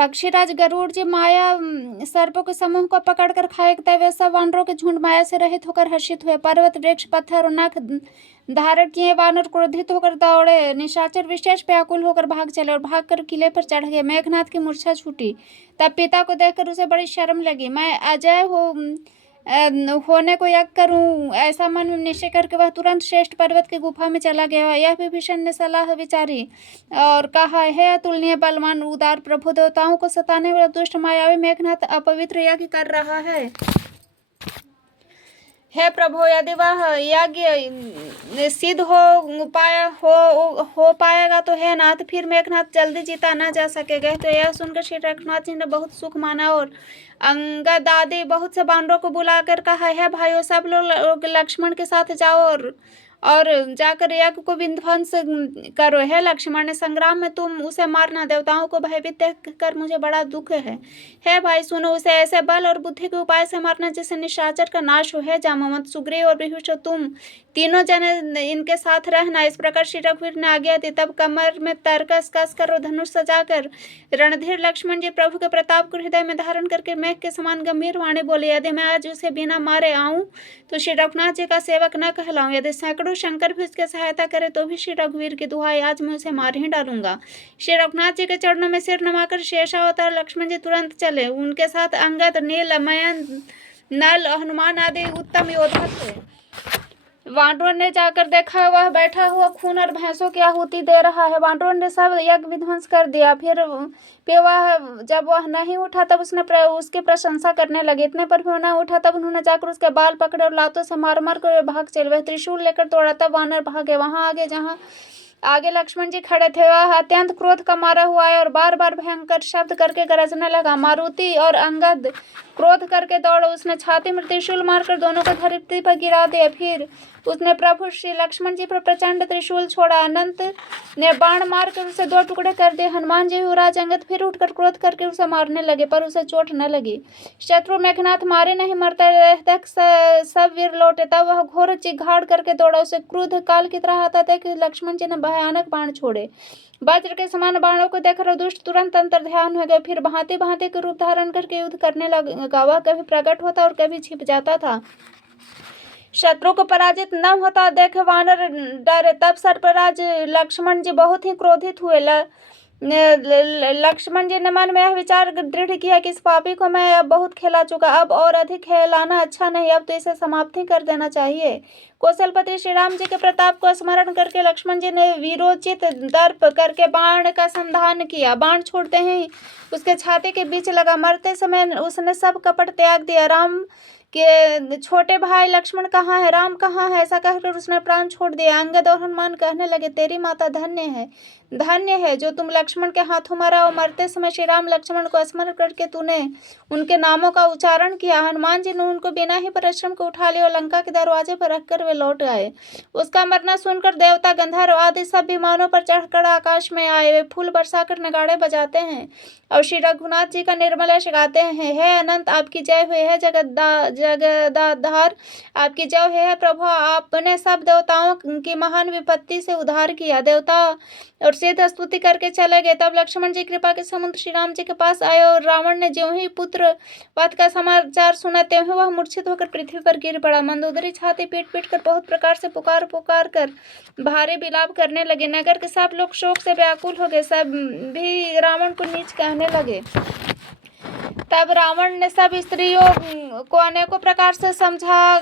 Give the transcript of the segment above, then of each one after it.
पक्षीराज गरुड़ जी माया सर्पों के समूह को पकड़कर खाए तब वे सब वानरों के झुंड माया से रहित होकर हर्षित हुए। पर्वत वृक्ष पत्थर और नख धारण किए वानर क्रोधित होकर दौड़े। निशाचर विशेष व्याकुल होकर भाग चले और भागकर किले पर चढ़ गए। मेघनाथ की मूर्छा छूटी। तब पिता को देखकर उसे बड़ी शर्म लगी। मैं अजय होने को यज्ञ करूं, ऐसा मन में निश्चय करके वह तुरंत श्रेष्ठ पर्वत की गुफा में चला गया। यह विभीषण ने सलाह विचारी और कहा, हे अतुलनीय बलवान उदार प्रभु, देवताओं को सताने वाला दुष्ट मायावी मेघनाथ अपवित्र यज्ञ कर रहा है। हे प्रभु, यदि वह यज्ञ सिद्ध हो पाएगा तो हे नाथ, फिर मेघनाथ जल्दी जीता न जा सकेगा। तो यह सुनकर श्री रघुनाथ जी ने बहुत सुख माना और अंगद आदि बहुत से बानरों को बुलाकर कहा, हे भाइयों, सब लोग लक्ष्मण के साथ जाओ और जाकर यज्ञ को विध्वंस करो। हे लक्ष्मण, संग्राम में तुम उसे मारना। देवताओं को भयभीत देख कर मुझे बड़ा दुख है। हे भाई सुनो, उसे ऐसे बल और बुद्धि के उपाय से मारना जिससे निशाचर का नाश हो। हे जामवंत, सुग्रीव और विभीषण, तुम तीनों जने इनके साथ रहना। इस प्रकार श्री रघुवीर ने आज्ञा दी। तब कमर में तरकस कस कर और धनुष सजाकर रणधीर लक्ष्मण जी प्रभु के प्रताप को हृदय में धारण करके मेघ के समान गंभीर वाणी बोले, यदि मैं आज उसे बिना मारे आऊं तो श्री रघुनाथ जी का सेवक न कहलाऊं। यदि सैकड़ों शंकर भी उसकी सहायता करे तो भी श्री रघुवीर की दुहाई, आज मैं उसे मार ही डालूंगा। श्री रघुनाथ जी के चरणों में सिर नमाकर शेषावतार लक्ष्मण जी तुरंत चले। उनके साथ अंगद, नील, मयन, नल, हनुमान आदि उत्तम योद्धा थे। वानरों ने जाकर देखा, वह बैठा हुआ खून और भैंसों की आहुति दे रहा है। वानरों ने सब यज्ञ विध्वंस कर दिया। फिर वह जब वह नहीं उठा तब उसकी प्रशंसा करने लगे। इतने पर भी वह न उठा तब उन्होंने जाकर उसके बाल पकड़े और लातों से मार मार कर भाग चले। वह त्रिशूल लेकर दौड़ा तब वानर भागे। वहां आगे जहां आगे लक्ष्मण जी खड़े थे, वह अत्यंत क्रोध का मारा हुआ है और बार बार भयंकर शब्द करके गरजने लगा। मारुति और अंगद क्रोध करके दौड़े। उसने छाती में त्रिशूल मारकर दोनों को धरती पर गिरा दिया। फिर उसने प्रभु श्री लक्ष्मण जी पर प्रचंड त्रिशूल छोड़ा। अनंत ने बाण मारकर उसे दो टुकड़े कर दिए। हनुमान जी युवराज अंगद फिर उठकर क्रोध करके उसे मारने लगे, पर उसे चोट न लगी। शत्रु मेघनाथ मारे नहीं मरते तक सब वीर लौटे। तब वह घोर चिघाड़ करके दौड़ा। उसे क्रोध काल की तरह आता था कि लक्ष्मण जी ने भयानक बाण छोड़े। वज्र के समान बाणों को देखकर दुष्ट तुरंत अंतर ध्यान हो गए। फिर भांति भांति के रूप धारण करके युद्ध करने लगा। वह कभी प्रकट होता और कभी छिप जाता था। शत्रु को पराजित न होता देख वानर डरे। तब सर्पराज लक्ष्मण जी बहुत ही क्रोधित हुए। लक्ष्मण जी ने मन में यह विचार दृढ़ किया कि इस पापी को मैं अब बहुत खेला चुका, अब और अधिक खेलाना अच्छा नहीं, अब तो इसे समाप्त ही कर देना चाहिए। कौशलपति श्री राम जी के प्रताप को स्मरण करके लक्ष्मण जी ने वीरोचित दर्प करके बाण का संधान किया। बाण छोड़ते ही उसके छाती के बीच लगा। मरते समय उसने सब कपट त्याग दिया। राम के छोटे भाई लक्ष्मण कहाँ है, राम कहाँ है, ऐसा कहकर उसने प्राण छोड़ दिया। अंगद और हनुमान कहने लगे, तेरी माता धन्य है जो तुम लक्ष्मण के हाथों मरा और मरते समय श्री राम लक्ष्मण को स्मरण करके तूने उनके नामों का उच्चारण किया। हनुमान जी ने उनको बिना ही परिश्रम को उठा लिया और लंका के दरवाजे पर रखकर वे लौट आए। उसका मरना सुनकर देवता, गंधर्व आदि सब विमानों पर चढ़कर आकाश में आए। वे फूल बरसाकर नगाड़े बजाते हैं और श्री रघुनाथ जी का निर्मल यश गाते हैं। हे अनंत, आपकी जय हुई है। जगदाधार, आपकी जय हुई है। प्रभु, आपने सब देवताओं की महान विपत्ति से उद्धार किया। देवता और सिद्ध स्तुति करके चले गए। तब लक्ष्मण जी कृपा के समुद्र श्री राम जी के पास आए और रावण ने ज्यों ही पुत्र वध का समाचार सुना त्यों ही वह मूर्छित होकर पृथ्वी पर गिर पड़ा। मंदोदरी छाती पीट पीट कर बहुत प्रकार से पुकार कर भारी विलाप करने लगे। नगर के सब लोग शोक से व्याकुल हो गए। सब भी रावण को नीच कहने लगे। तब रावण ने सब स्त्रियों को अनेकों प्रकार से समझा,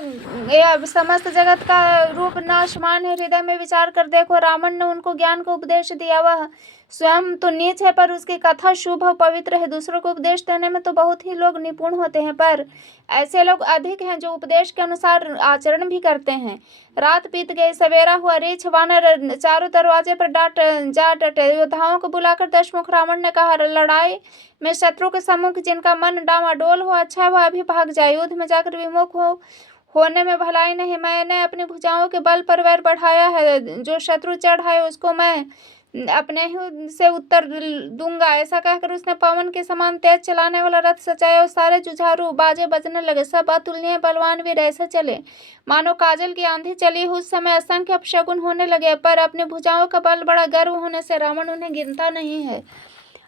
समस्त जगत का रूप नाशमान है, हृदय में विचार कर देखो। रावण ने उनको ज्ञान का उपदेश दिया। वह स्वयं तो नीच है पर उसकी कथा शुभ और पवित्र है। दूसरों को उपदेश देने में तो बहुत ही लोग निपुण होते हैं, पर ऐसे लोग अधिक हैं जो उपदेश के अनुसार आचरण भी करते हैं। रात बीत गई, सवेरा हुआ। रीछ वानर चारों दरवाजे पर जा डटे। योद्धाओं को बुलाकर दशमुख रावण ने कहा, लड़ाई में शत्रु के सम्मुख जिनका मन डामाडोल हो, अच्छा वह अभी भाग जाए। युद्ध में जाकर विमुख होने में भलाई नहीं। मैंने अपनी भुजाओं के बल पर वैर बढ़ाया है। जो शत्रु चढ़ाए उसको मैं अपने ही से उत्तर दूंगा। ऐसा कहकर उसने पवन के समान तेज चलाने वाला रथ सजाया और सारे जुझारू बाजे बजने लगे। सब अतुलनीय बलवान वीर ऐसे चले मानो काजल की आंधी चली। उस समय असंख्य अपशगुन होने लगे, पर अपनी भुजाओं का बल बड़ा गर्व होने से रावण उन्हें गिनता नहीं है।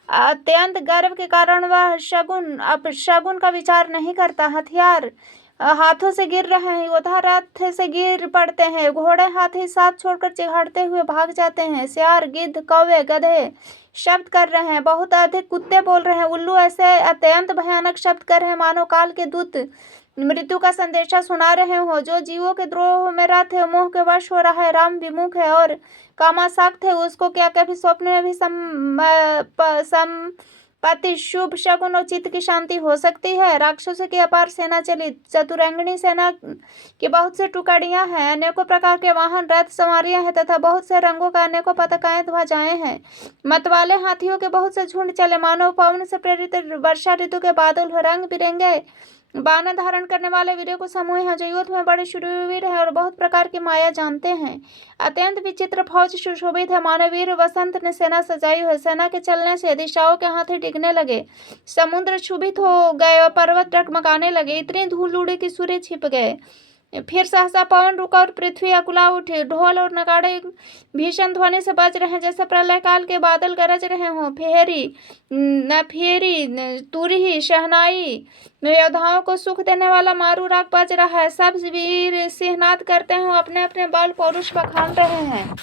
अत्यंत गर्व के कारण वह शगुन का विचार नहीं करता। हथियार हाथों से गिर रहे हैं, योद्धा रथ से गिर पड़ते हैं, घोड़े हाथी साथ छोड़कर चिघाड़ते हुए भाग जाते हैं, सियार गिद्ध कौवे गधे शब्द कर रहे हैं, बहुत अधिक कुत्ते बोल रहे हैं, उल्लू ऐसे अत्यंत भयानक शब्द कर रहे हैं मानो काल के दूत मृत्यु का संदेशा सुना रहे हो। जो जीवों के द्रोह में रथ है, मोह के वश हो रहा है, राम विमुख है और कामासक्त है, उसको क्या कभी स्वप्न में भी संपत्ति शुभ शगुन और चित्त की शांति हो सकती है। राक्षसों की अपार सेना चली, चतुरंगिणी सेना की बहुत से टुकड़ियां हैं, अनेकों प्रकार के वाहन रथ सवारियां हैं तथा बहुत से रंगों का अनेकों पताकाएं ध्वजाएं हैं। मतवाले हाथियों के बहुत से झुंड चले, मानव पवन से प्रेरित वर्षा ऋतु के बादल हो। रंग बिरंगे बाण धारण करने वाले वीरों को समूह हैं जो युद्ध में बड़े शूरवीर हैं और बहुत प्रकार की माया जानते हैं। अत्यंत विचित्र फौज सुशोभित है, मानो वीर वसंत ने सेना सजाई है। सेना के चलने से दिशाओं के हाथी डिगने लगे, समुद्र क्षुभित हो गए और पर्वत डगमगाने लगे, इतनी धूल उड़ी कि सूर्य छिप गए। फिर सहसा पवन रुका और पृथ्वी अकुला उठी, ढोल और नगाड़े भीषण ध्वनि से बज रहे हैं जैसे प्रलय काल के बादल गरज रहे हों। फेरी नफेरी तुरही शहनाई योद्धाओं को सुख देने वाला मारू राग बज रहा है, सब वीर सिंहनाद करते हैं, अपने अपने बल पौरुष बखान रहे हैं।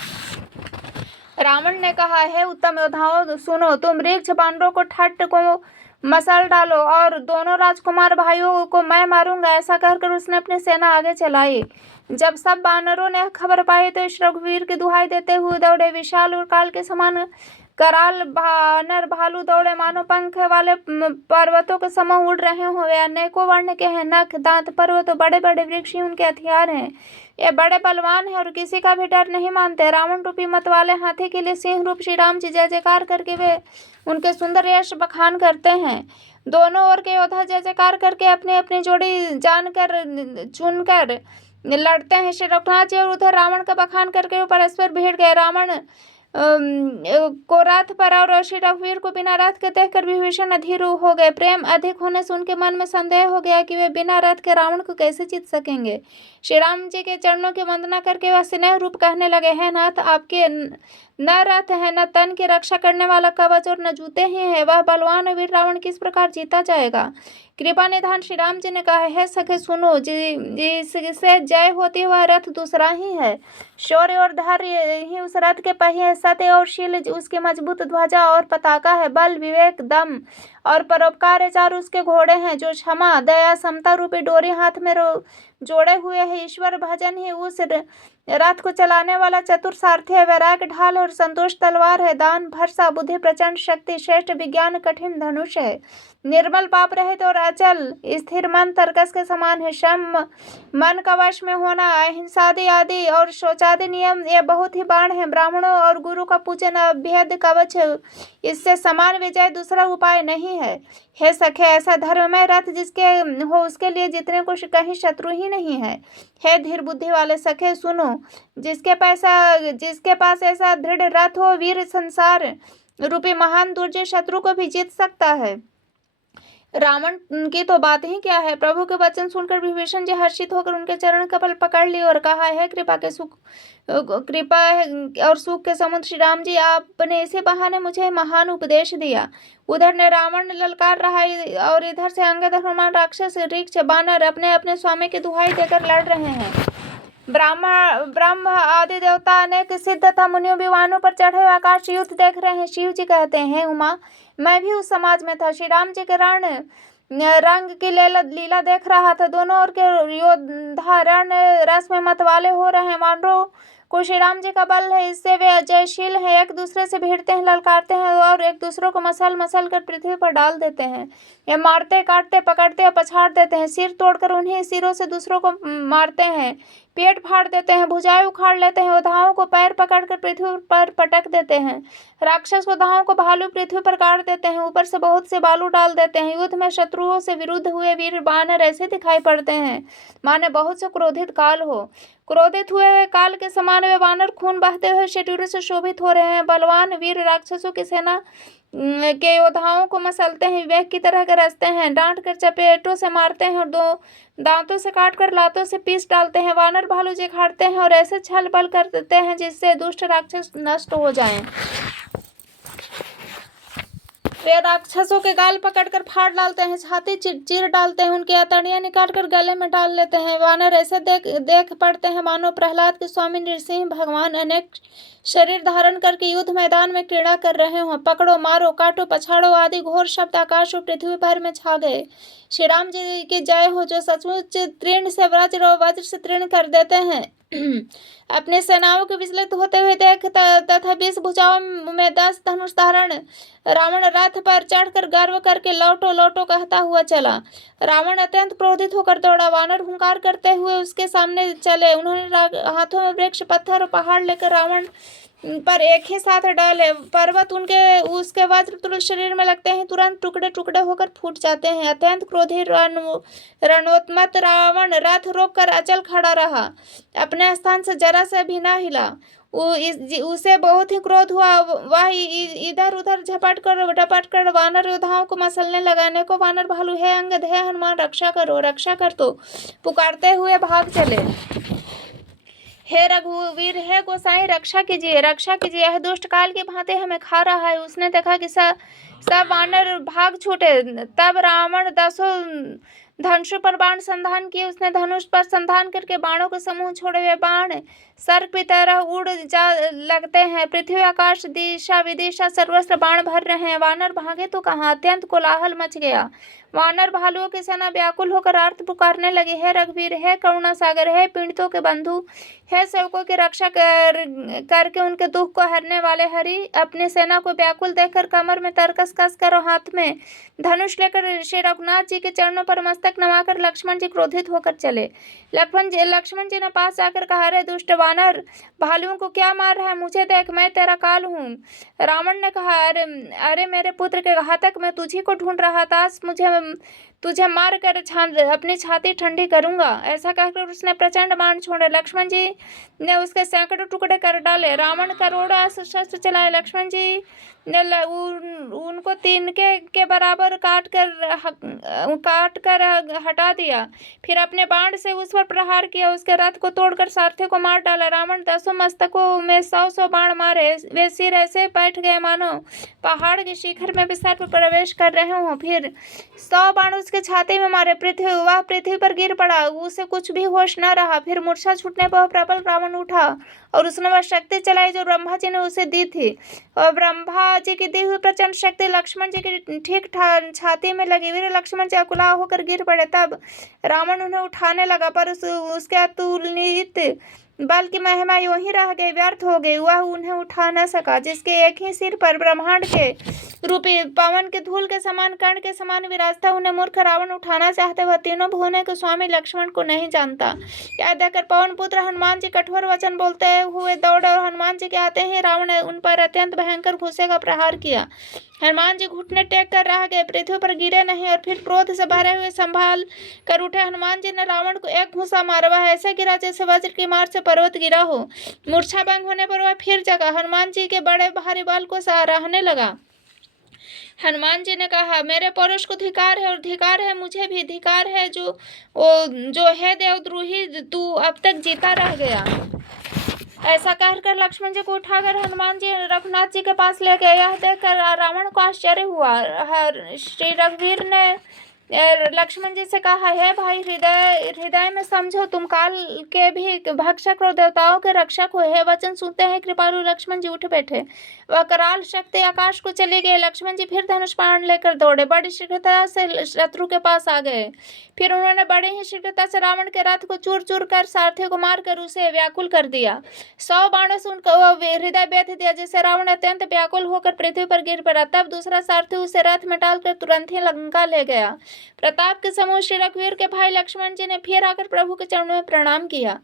रावण ने कहा, हे उत्तम योद्धाओं सुनो, तुम वृक्ष बानरों को ठट्ट को मसल डालो और दोनों राजकुमार भाइयों को मैं मारूंगा। ऐसा कहकर उसने अपनी सेना आगे चलाई। जब सब बानरों ने खबर पाई तो इस रघुवीर की दुहाई देते हुए दौड़े। विशाल और काल के समान कराल बानर भालू दौड़े, मानो पंख वाले पर्वतों के समूह उड़ रहे हो। वे अनेकों वर्ण के हैं, नख दांत पर्वत बड़े बड़े वृक्ष ही उनके हथियार हैं। ये बड़े बलवान हैं और किसी का भी डर नहीं मानते। रावण रूपी मत वाले हाथी के लिए सिंह रूप श्री राम जी जय जयकार करके वे उनके सुंदर यश बखान करते हैं। दोनों ओर के योद्धा जय जयकार करके अपनी अपनी जोड़ी जानकर चुनकर लड़ते हैं। श्री रघुनाथ जी और उधर रावण का बखान करके वो परस्पर भिड़ गए। रावण को रथ पर और श्री रघुवीर को बिना रथ के देखकर विभीषण अधीर हो गए। प्रेम अधिक होने से उनके मन में संदेह हो गया कि वे बिना रथ के रावण को कैसे जीत सकेंगे। श्री राम जी के चरणों की वंदना करके वह स्नेह रूप कहने लगे, हैं नाथ, आपके न रथ है, न तन की रक्षा करने वाला कवच और न जूते ही है, वह बलवान वीर रावण किस प्रकार जीता जाएगा। कृपा निधान श्री राम जी ने कहा, है सखे सुनो, जिससे जय होती है वह रथ दूसरा ही है। शौर्य और धैर्य ही उस रथ के पहिए, सत्य और शील उसकी मजबूत ध्वजा और पताका है। बल विवेक दम और परोपकार चार उसके घोड़े हैं, जो क्षमा दया समता रूपी डोरी हाथ में जोड़े हुए है। ईश्वर भजन ही उस रथ को चलाने वाला चतुर सारथी है। वैराग्य ढाल और संतोष तलवार है। दान भरसा बुद्धि प्रचंड शक्ति श्रेष्ठ विज्ञान कठिन धनुष है। निर्मल पाप रहित और अचल स्थिर मन तरकस के समान है। शम मन का वश में होना, अहिंसादि आदि और शौचादि नियम ये बहुत ही बाण है। ब्राह्मणों और गुरु का पूजन अभेद कवच है, इससे समान विजय दूसरा उपाय नहीं है। हे सखे, ऐसा धर्ममय रथ जिसके हो उसके लिए जितने को कहीं शत्रु ही नहीं है। हे धीर बुद्धि वाले सखे सुनो, जिसके पास ऐसा दृढ़ रथ हो, वीर संसार रूपी महान दुर्जय शत्रु को भी जीत सकता है। रावण की तो बात ही क्या है। प्रभु के वचन सुनकर विभीषण जी हर्षित होकर उनके चरण कमल पकड़ लिए और कहा, है कृपा और सुख के समुद्र श्री राम जी, आपने इसी बहाने मुझे महान उपदेश दिया। उधर ने रावण ललकार रहा और इधर से अंगद हनुमान राक्षस ऋक्ष बानर अपने अपने स्वामी की दुहाई देकर लड़ रहे हैं। ब्रह्म आदि देवता अनेक सिद्ध तथा मुनियों विमानों पर चढ़े हुए आकाश युद्ध देख रहे हैं। शिव जी कहते हैं, उमा, मैं भी उस समाज में था। श्री राम जी के रण रंग की लीला देख रहा था। दोनों ओर के योद्धा रण रस में मतवाले हो रहे हैं। वानरों को श्री राम जी का बल है, इससे वे अजयशील हैं। एक दूसरे से भिड़ते हैं, ललकारते हैं और एक दूसरों को मसल मसल कर पृथ्वी पर डाल देते हैं। ये मारते काटते पकड़ते और पछाड़ देते हैं। सिर तोड़कर उन्हीं सिरों से दूसरों को मारते हैं, पेट फाड़ देते हैं, भुजाएं उखाड़ लेते हैं, योद्धाओं को पैर पकड़कर पृथ्वी पर पटक देते हैं। राक्षस योद्धाओं को भालू पृथ्वी पर काट देते हैं, ऊपर से बहुत से बालू डाल देते हैं। युद्ध में शत्रुओं से विरुद्ध हुए वीर बानर ऐसे दिखाई पड़ते हैं माने बहुत से क्रोधित काल हो। क्रोधित हुए काल के समान वे वानर खून बहते हुए शरीरों से शोभित हो रहे हैं। बलवान वीर राक्षसों की सेना के योद्धाओं को मसलते हैं, विवेक की तरह गरजते हैं, डांट कर चपेटों से मारते हैं और दो दांतों से काट कर लातों से पीस डालते हैं। वानर भालू चिखाड़ते हैं और ऐसे छल बल कर देते हैं जिससे दुष्ट राक्षस नष्ट हो जाएं। वे राक्षसों के गाल पकड़कर फाड़ डालते हैं, छाती चीर डालते हैं, उनकी अतड़ियां निकालकर गले में डाल लेते हैं। वानर ऐसे देख पड़ते हैं मानो प्रहलाद के स्वामी नृसिंह भगवान अनेक शरीर धारण करके युद्ध मैदान में क्रीड़ा कर रहे हों। पकड़ो, मारो, काटो, पछाड़ो आदि घोर शब्द आकाश और पृथ्वी भर में छा गए। श्री राम जी की जय हो, जो सचमुच तीर्ण से वज्र और वज्र से तीर्ण कर देते हैं। अपने सेनाओं के विचलित होते हुए देख तथा 20 भुजाओं में 10 धनुष धारण रावण रथ पर चढ़कर गर्व करके लौटो लौटो कहता हुआ चला। रावण अत्यंत क्रोधित होकर दौड़ा। वानर हुंकार करते हुए उसके सामने चले। उन्होंने हाथों में वृक्ष, पत्थर और पहाड़ लेकर रावण पर एक ही साथ डाले। पर्वत उसके वज्र तुल्य शरीर में लगते हैं, तुरंत टुकड़े टुकड़े होकर फूट जाते हैं। अत्यंत क्रोधी रणोन्मत्त रावण रथ रोक कर अचल खड़ा रहा, अपने स्थान से जरा से भी न हिला। उसे बहुत ही क्रोध हुआ। वह इधर उधर झपट कर वानर योद्धाओं को मसलने लगाने को वानर भालू, हे अंगद, हे हनुमान, रक्षा करो, रक्षा कर तो पुकारते हुए भाग चले। हे रघुवीर, हे गोसाई, रक्षा कीजिए, रक्षा कीजिए, यह दुष्ट काल की भांति हमें खा रहा है। उसने देखा कि सब वानर भाग छूटे। तब रावण 10 धनुष पर बाण संधान किए। उसने धनुष पर संधान करके बाणों के समूह छोड़े हुए बाण सर्प की तरह उड़ जा लगते हैं। पृथ्वी, आकाश, दिशा विदिशा सर्वस्त्र बाण भर रहे हैं। वानर भागे तो कहाँ, अत्यंत कोलाहल मच गया। वानर भालुओं की सेना व्याकुल होकर आर्त पुकारने लगी, हे रघुवीर, हे करुणा सागर, हे पीड़ितों के बंधु, हे सेवकों की रक्षा करके उनके दुख को हरने वाले हरि। अपनी सेना को व्याकुल देखकर कमर में तरकस कस कर और हाथ में धनुष लेकर श्री रघुनाथ जी के चरणों पर मस्तक नवाकर लक्ष्मण जी क्रोधित होकर चले। लक्ष्मण जी ने पास आकर कहा, अरे दुष्ट वानर, भालुओं को क्या मार रहा है? मुझे देख, मैं तेरा काल हूँ। रावण ने कहा, अरे मेरे पुत्र के घातक, मैं तुझी को ढूंढ रहा था। तुझे मार कर अपनी छाती ठंडी करूंगा। ऐसा कहकर उसने प्रचंड बाण छोड़े। लक्ष्मण जी ने उसके सैकड़ों टुकड़े कर डाले। रावण करोड़ों अस्त्र शस्त्र चलाए। लक्ष्मण जी ने उनको तिनके के बराबर काट कर हटा दिया। फिर अपने बाण से उस पर प्रहार किया। उसके रथ को तोड़कर सारथी को मार डाला। रावण 10 मस्तकों में 100 बाण मारे। वे सिर ऐसे बैठ गए मानो पहाड़ के शिखर में भी सर्प प्रवेश कर रहे हों। फिर 100 बाण उसके छाती में मारे। वह पृथ्वी पर गिर पड़ा। उसे कुछ भी होश न रहा। फिर मूर्छा छूटने पर प्रबल रावण उठा और उसने वह शक्ति चलाई जो ब्रह्मा जी ने उसे दी थी। और ब्रह्मा जी की दी हुई प्रचंड शक्ति लक्ष्मण जी की ठीक छाती में लगी। वीर लक्ष्मण जी अकुला होकर गिर पड़े। तब रावण उन्हें उठाने लगा, पर उसके अतुलनीय बल की महिमा यूं ही रह गई, व्यर्थ हो गई। वह उन्हें उठा न सका। जिसके एक ही सिर पर ब्रह्मांड के रूपी पवन के धूल के समान, कर्ण के समान विराजता, उन्हें मूर्ख रावण उठाना चाहते। वह तीनों भुवनों के स्वामी लक्ष्मण को नहीं जानता। यह देखकर पवन पुत्र हनुमान जी कठोर वचन बोलते हुए दौड़े और हनुमान जी के आते ही रावण ने उन पर अत्यंत भयंकर घुस्से का प्रहार किया। हनुमान जी घुटने टेक कर रह गए, पृथ्वी पर गिरे नहीं। और फिर क्रोध से भरे हुए संभाल कर उठे हनुमान जी ने रावण को एक घूंसा मारा। वह ऐसे गिरा जैसे वज्र की मार से पर्वत गिरा हो। मूर्छा भंग होने पर वह फिर जगा। हनुमान जी के बड़े भारी बाल को सराहने लगा। हनुमान जी ने कहा, मेरे पौरुष को धिकार है और धिकार है मुझे भी। धिकार है जो है देवद्रोही, तू अब तक जीता रह गया। ऐसा कहकर लक्ष्मण जी को उठाकर हनुमान जी रघुनाथ जी के पास ले गए। यह देखकर रावण को आश्चर्य हुआ। श्री रघुवीर ने लक्ष्मण जी से कहा, हे भाई, हृदय में समझो, तुम काल के भी भक्षक और देवताओं के रक्षक हो। हे वचन सुनते हैं कृपालु लक्ष्मण जी उठ बैठे। वह कराल शक्ति आकाश को चले गए। लक्ष्मण जी फिर धनुष बाण लेकर दौड़े, बड़ी शीघ्रता से शत्रु के पास आ गए। फिर उन्होंने बड़ी ही शीघ्रता से रावण के रथ को चूर चूर कर सारथी को मारकर उसे व्याकुल कर दिया। 100 बाणों से उनका हृदय बेध दिया, जिससे रावण अत्यंत व्याकुल होकर पृथ्वी पर गिर पड़ा। तब दूसरा सारथी उसे रथ में डालकर तुरंत ही लंका ले गया। प्रताप के समूह श्री रघुवीर के भाई लक्ष्मण जी ने फिर आकर प्रभु के चरणों में प्रणाम किया।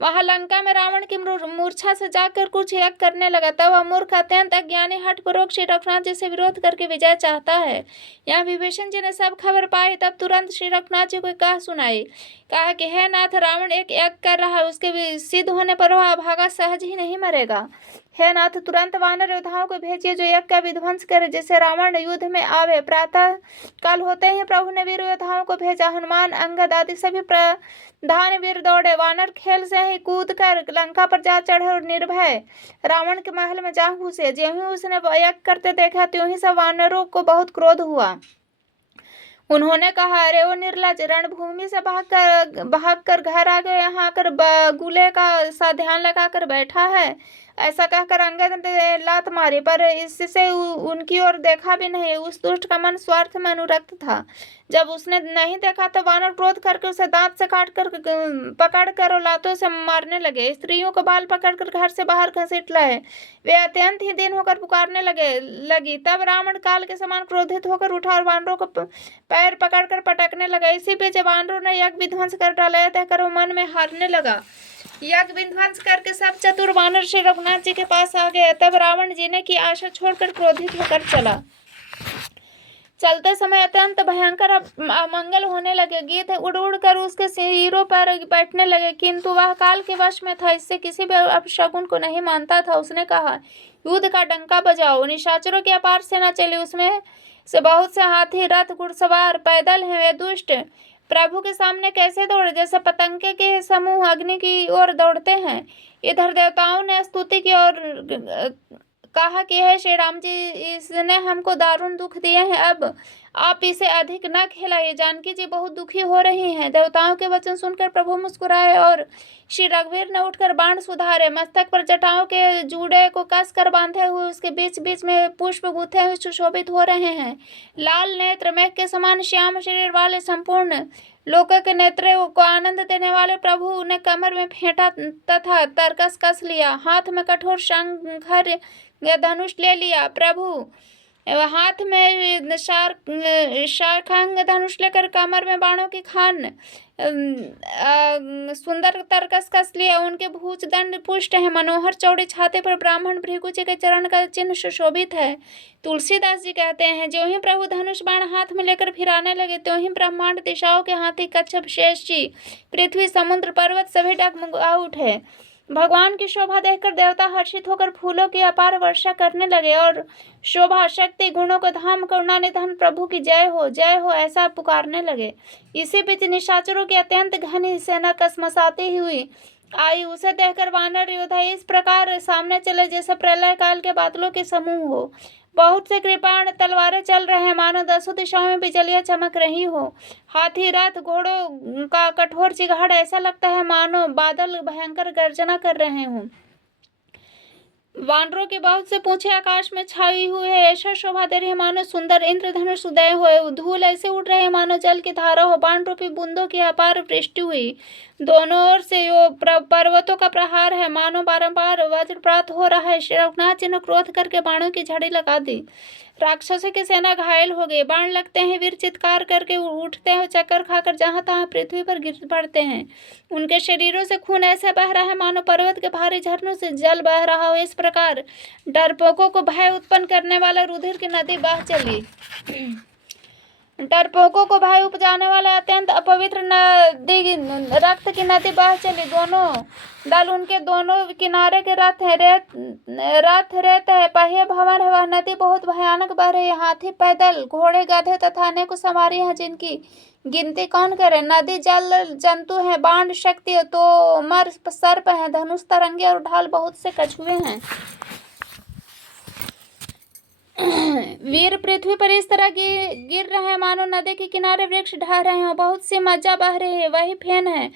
वहां लंका में रावण की मूर्छा से जाकर कुछ यज्ञ करने लगा। तब वह मूर्ख अत्यंत अज्ञानी हठपूर्वक श्री रघुनाथ जी से विरोध करके विजय चाहता है। यहाँ विभीषण जी ने सब खबर पाई। तब तुरंत श्री रघुनाथ जी को कह सुनाई। कहा कि हे नाथ, रावण एक यज्ञ कर रहा है, उसके सिद्ध होने पर वह अभागा सहज ही नहीं मरेगा। हे नाथ, तुरंत वानर योद्धाओं को भेजिए जो यज्ञ का विध्वंस करे, जिससे रावण युद्ध में आवे। प्रातः काल होते ही प्रभु ने वीर योद्धाओं को भेजा। हनुमान, अंगद आदि सभी प्रधान वीर दौड़े। वानर खेल से ही कूद कर लंका पर जा चढ़े और निर्भय रावण के महल में जा घुसे। ज्यों ही उसने यज्ञ करते देखा, त्यों ही सब वानरों को बहुत क्रोध हुआ। उन्होंने कहा, अरे वो निर्लज, रणभूमि से भाग कर घर आ गए, यहाँ आकर बगुले का सा ध्यान लगाकर बैठा है। ऐसा कहकर अंगद ने लात मारी, पर इससे उनकी ओर देखा भी नहीं। उस दुष्ट का मन स्वार्थ में अनुरक्त था। जब उसने नहीं देखा तो वानर क्रोध करके उसे दांत से पकड़ कर और लातों से मारने लगे। स्त्रियों को बाल पकड़कर घर से बाहर घसीट लाए। वे अत्यंत ही दिन होकर पुकारने लगी। तब रावण काल के समान क्रोधित होकर उठा और वानरों को पैर पकड़कर पटकने लगा। इसी बीच वानरों ने यज्ञ विध्वंस कर डाला। यह देखकर वो मन में हारने लगा। यज्ञ विध्वंस करके सब चतुर वानर श्री रघुनाथ जी के पास आ गए। तब रावण जीने की आशा छोड़कर क्रोधित होकर चला। चलते समय अत्यंत भयंकर अमंगल होने लगे। गीध उड़ उड़ कर उसके सिरों पर बैठने लगे, किंतु वह काल के वश में था, इससे किसी भी अपशकुन को नहीं मानता था। उसने कहा, युद्ध का डंका बजाओ। निशाचरों की अपार सेना चली, उसमें से बहुत से हाथी, रथ, घुड़सवार पैदल हैं। वे दुष्ट प्रभु के सामने कैसे दौड़े, जैसे पतंगे के समूह अग्नि की ओर दौड़ते हैं। इधर देवताओं ने स्तुति की और कहा कि हे श्री राम जी, इसने हमको दारुण दुख दिए हैं, अब आप इसे अधिक न खिलाइए। जानकी जी बहुत दुखी हो रही हैं। देवताओं के वचन सुनकर प्रभु मुस्कुराए और श्री रघुवीर ने उठकर बाण सुधारे। मस्तक पर जटाओं के जूड़े को कस कर बांधे हुए उसके बीच बीच में पुष्प गूथे हुए सुशोभित हो रहे हैं। लाल नेत्र, मेघ के समान श्याम शरीर वाले, संपूर्ण लोकों के नेत्रों को आनंद देने वाले प्रभु ने कमर में फेंटा तथा तरकस कस लिया। हाथ में कठोर शंखर या धनुष ले लिया। प्रभु हाथ में शार्खांग धनुष लेकर कमर में बाणों की खान सुंदर तरकस कस लिया। उनके भुज दंड पुष्ट है, मनोहर चौड़े छाते पर ब्राह्मण भृगु जी के चरण का चिन्ह सुशोभित है। तुलसीदास जी कहते हैं, ज्यों ही प्रभु धनुष बाण हाथ में लेकर फिराने लगे, त्यों ही ब्रह्मांड दिशाओं के हाथी कच्छप शेष जी, पृथ्वी, समुद्र, पर्वत सभी डगमगा उठे। भगवान की शोभा देखकर देवता हर्षित होकर फूलों की अपार वर्षा करने लगे और शोभा, शक्ति, गुणों को धाम, करुणा निधान प्रभु की जय हो ऐसा पुकारने लगे। इसी बीच निशाचरों की अत्यंत घनी सेना कसमसाती हुई आई। उसे देखकर वानर योद्धा इस प्रकार सामने चले जैसे प्रलय काल के बादलों के समूह हो। बहुत से कृपाण तलवारें चल रहे हैं, मानो दसों दिशाओं में बिजलियां चमक रही हो। हाथी, रथ, घोड़ों का कठोर चिघाड़ ऐसा लगता है मानो बादल भयंकर गर्जना कर रहे हों। वानरों के बहुत से पूंछे आकाश में छाई हुई है, ऐसा शोभा दे रही है मानो सुंदर इंद्रधनुष उदय हो। धूल ऐसे उड़ रहे मानो जल की धारा हो। बाण रूपी बूंदों की अपार वृष्टि हुई। दोनों ओर से पर्वतों का प्रहार है, मानो बारंबार वज्रपात हो रहा है। श्री रघुनाथ जी ने क्रोध करके बाणों की झड़ी लगा दी। राक्षसों की सेना घायल हो गई। बाण लगते हैं, वीर चित्कार करके उठते हैं, चक्कर खाकर जहां तहां पृथ्वी पर गिर पड़ते हैं। उनके शरीरों से खून ऐसा बह रहा है मानो पर्वत के भारी झरनों से जल बह रहा हो। इस प्रकार डरपोकों को भय उत्पन्न करने वाला रुधिर की नदी बह चली। डरपोकों को भय उपजाने वाला अत्यंत अपवित्र नदी, रक्त की नदी बह चली। दोनों दल, उनके दोनों किनारे के रथ रेत है, पहिए भंवर है। वह नदी बहुत भयानक बह रही है। हाथी, पैदल, घोड़े, गधे तथा अनेक सवारी हैं, जिनकी गिनती कौन करे। नदी जल जंतु है, बाण शक्ति तो मर सर्प है, धनुष तरंगे और ढाल बहुत से कछुए हैं। वीर पृथ्वी पर इस तरह गिर रहे हैं मानो नदी के किनारे वृक्ष ढह रहे हो। बहुत सी मज्जा बह रही है, वही फेन है।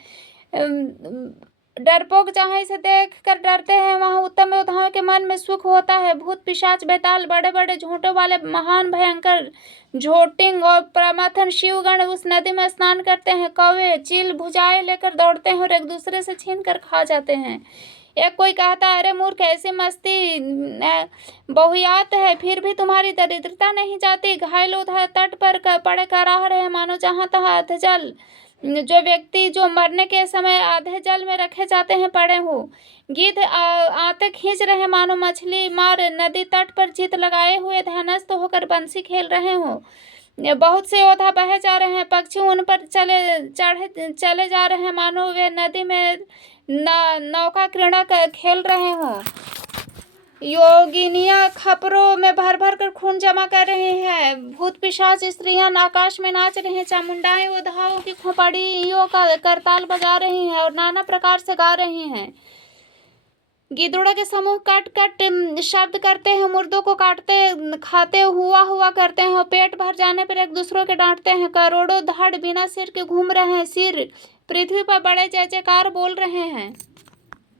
डरपोक जहाँ इसे देख कर डरते हैं, वहाँ उत्तम योद्धाओं के मन में सुख होता है। भूत, पिशाच, बेताल, बड़े बड़े झोंटों वाले महान भयंकर झोटिंग और प्रमथन शिवगण उस नदी में स्नान करते हैं। कौवे, चील भुजाएं लेकर दौड़ते हैं और एक दूसरे से छीन कर खा जाते हैं। एक कोई कहता है, अरे मूर्ख, ऐसी मस्ती बहुयात है, फिर भी तुम्हारी दरिद्रता नहीं जाती। घायल उधर तट पर पड़े कराह रहे मानो जहां तहां अधजल, जो व्यक्ति जो मरने के समय आधे जल में रखे जाते हैं पड़े हो। गिद्ध आते खींच रहे मानो मछली मार नदी तट पर चित लगाए हुए ध्यानस्थ होकर बंसी खेल रहे हो। बहुत से योद्धा बहे जा रहे हैं, पक्षी उन पर चले जा रहे हैं मानो वे नदी में नौका क्रीड़ा खेल रहे हों। योगिनियां खपरों में भर भर कर खून जमा कर रहे हैं। भूत पिशाच स्त्रियां आकाश में नाच रहे हैं। चामुंडाएं उधाओं की खोपड़ियों का करताल बजा रही हैं और नाना प्रकार से गा रहे हैं। गिद्धड़ों के समूह कट कट शब्द करते हैं। मुर्दों को काटते खाते हुआ हुआ करते हैं और पेट भर जाने पर एक दूसरों के डांटते हैं। करोड़ों धड़ बिना सिर के घूम रहे हैं। सिर पृथ्वी पर बड़े जय जयकार बोल रहे हैं।